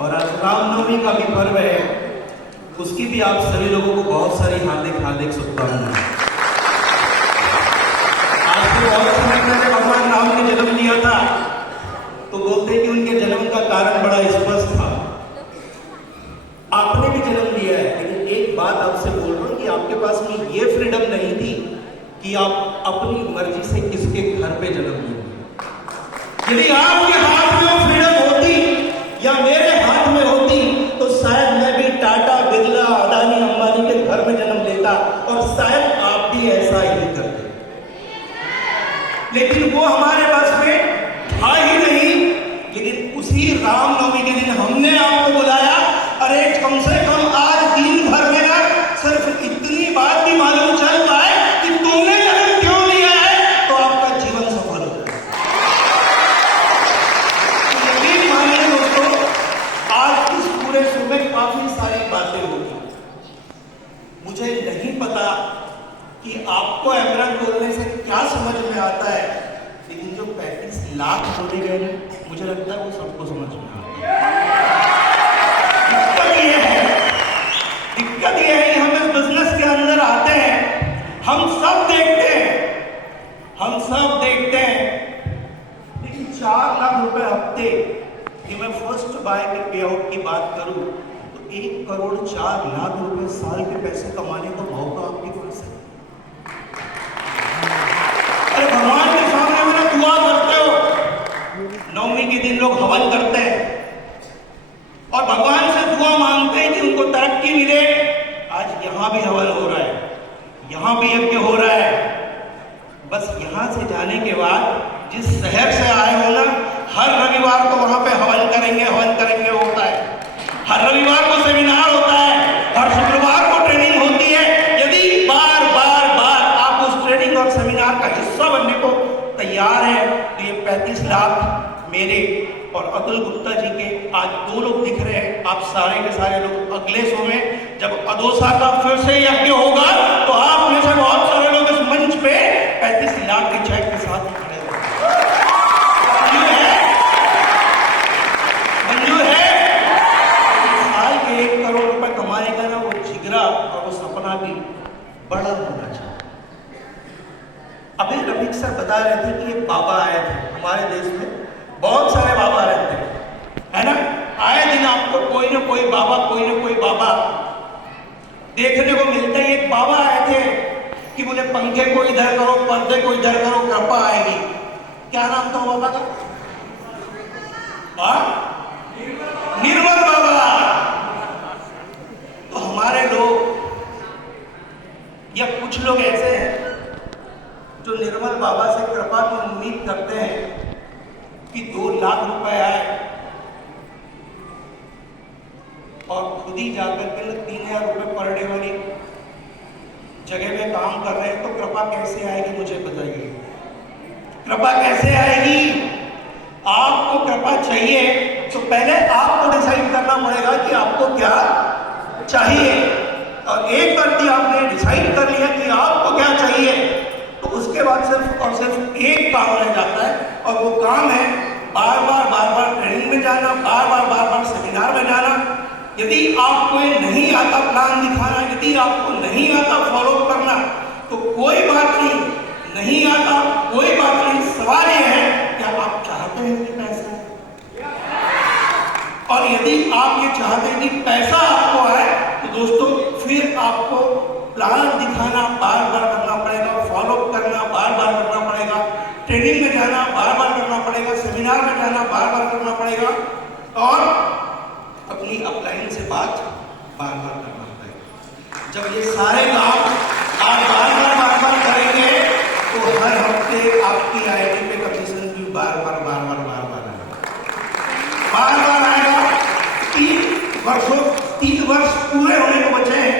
और आज रामनवमी का भी पर्व है, उसकी भी आप सभी लोगों को बहुत सारी हार्दिक हार्दिक शुभकामनाएं। आज से बहुत समय पहले भगवान राम ने जन्म लिया था, तो बोलते हैं कि उनके जन्म का कारण बड़ा स्पष्ट था। आपने भी जन्म लिया है, लेकिन एक बात आपसे बोल रहा हूं कि आपके पास में ये फ्रीडम नहीं थी कि आप अपनी मर्जी से किसके घर पे जन्म लेंगे। यदि आपके हाथ में वो फ्रीडम होती या मेरे हाथ में होती, तो शायद मैं भी टाटा, बिरला, अदानी, अंबानी के घर में जन्म लेता और शायद आप भी ऐसा ही करते। लेकिन वो हमारे पास में था ही नहीं। लेकिन उसी रामनवमी के दिन हमने आपको बुलाया। अरे कम से कम आज दिन भर में ना सिर्फ इतनी बात भी मालूम चल पाए कि तुमने जन्म क्यों लिया है, तो आपका जीवन सफल हो। यकीन मानिए दोस्तों, आज इस पूरे शो में काफी सारी बातें होगी। मुझे नहीं पता कि आपको एमरन बोलने से क्या समझ में आता है, लेकिन जो 35 लाख बोले गए ना, मुझे लगता है वो सबको समझ में आता है। दिक्कत ये है कि हम इस बिजनेस के अंदर आते हैं, हम सब देखते हैं, लेकिन 4 लाख रुपए हफ्ते कि मैं फर्स्ट बाय के पे आउट की बात करूं तो 1 करोड़ 4 लाख रुपए साल के पैसे कमाने का मौका आपके पास है। अरे भगवान के सामने मेरा दुआ करते हो, नवमी के दिन लोग हवन करते हैं और भगवान से दुआ मांगते हैं कि उनको तरक्की मिले। आज यहां भी हवन हो रहा है, यहां भी यज्ञ हो रहा है। बस यहां से जाने के बाद जिस शहर से आए हो ना, हर रविवार को वहां पे हवन करेंगे होता है। हर रविवार को सेमिनार होता है, हर शुक्रवार को ट्रेनिंग होती है। यदि बार बार आप उस ट्रेनिंग और सेमिनार का हिस्सा बनने को तैयार है, तो ये 35 लाख मेरे और अतुल गुप्ता जी के आज 2 लोग दिख रहे हैं। आप सारे के सारे लोग अगले शो में जब अदोसा का फिर से यज्ञ होगा, तो आप में से बहुत सारे लोग इस मंच पे 35 लाख के चेक के साथ खड़े होंगे। मंजूर है। साल के 1 करोड़ रुपए कमाने का ना वो जिगरा और वो सपना भी बड़ा होना चाहिए। अभी रफीक सर बता रहे थे कि एक बाबा आए थे हमारे देश में, बहुत सारे बाबा रहते हैं, है ना। आए दिन आपको कोई ना कोई बाबा देखने को मिलता है। एक बाबा आए थे कि बोले पंखे को इधर करो, पर्दे को इधर करो, कृपा आएगी। क्या नाम था बाबा का? निर्मल बाबा। तो हमारे लोग या कुछ लोग ऐसे हैं जो निर्मल बाबा से कृपा की उम्मीद करते हैं कि 2 लाख रुपए आए और खुद ही जाकर के 3000 रुपए पर डे वाली जगह में काम कर रहे हैं, तो कृपा कैसे आएगी मुझे बताइए। कृपा कैसे आएगी? आपको कृपा चाहिए तो पहले आपको डिसाइड करना पड़ेगा कि आपको क्या चाहिए। और एक बार कि आपने डिसाइड कर लिया कि आपको क्या चाहिए, तो उसके बाद सिर्फ और सिर्फ एक काम रह जाता है, और वो काम है बार बार ट्रेनिंग में जाना, बार बार सेमिनार में जाना। यदि आपको नहीं आता प्लान दिखाना, यदि आपको नहीं आता फॉलो करना, तो कोई बात नहीं आता कोई बात नहीं। सवाल यह है क्या आप चाहते हैं कि पैसा, और यदि आप ये चाहते हैं कि पैसा आपको आए, तो दोस्तों फिर आपको प्लान दिखाना बार बार करना पड़ेगा, फॉलो करना बार बार करना पड़ेगा, ट्रेनिंग में जाना बार बार करना पड़ेगा, सेमिनार में जाना बार बार करना पड़ेगा, और अपनी अपलाइन से बात बार बार करना पड़ेगा। जब ये सारे काम आप बार बार करेंगे, तो हर हफ्ते आपकी आईडी पे कमीशन भी बार बार आएगा। 3 वर्ष पूरे होने को बचे हैं,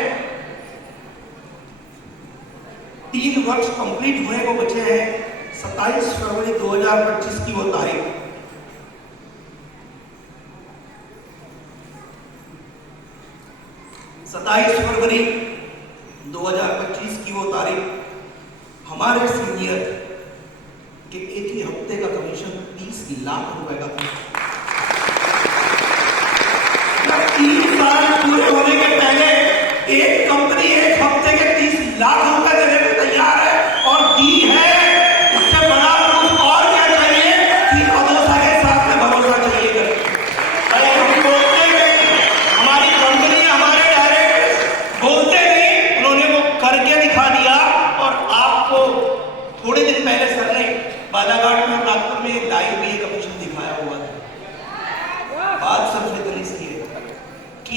3 वर्ष कंप्लीट होने को बचे हैं। 27 फरवरी 2025 की वो तारीख, 27 फरवरी 2025 की वो तारीख हमारे सीनियर के एक ही हफ्ते का कमीशन 30 लाख रुपए का था।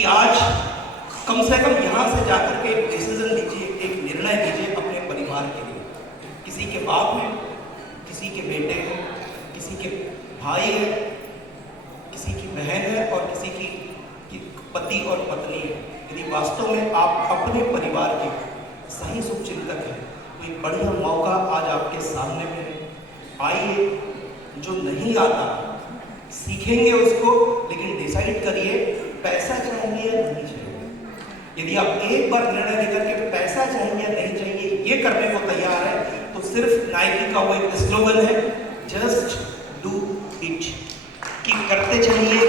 कि आज कम से कम यहाँ से जाकर के एक डिसीजन लीजिए, एक निर्णय लीजिए अपने परिवार के लिए। किसी के बाप हैं, किसी के बेटे हैं, किसी के भाई है, किसी की बहन है और किसी की पति और पत्नी है। यदि वास्तव में आप अपने परिवार के सही शुभचिंतक हैं तो एक बढ़िया मौका आज आपके सामने में है। आइए, जो नहीं आता सीखेंगे उसको, लेकिन डिसाइड करिए पैसा चाहिए या नहीं चाहिए। यदि आप एक बार निर्णय लेकर के पैसा चाहिए या नहीं चाहिए ये करने को तैयार है तो सिर्फ नाइकी का वो एक स्लोगन है, जस्ट डू इट, कि करते चलिए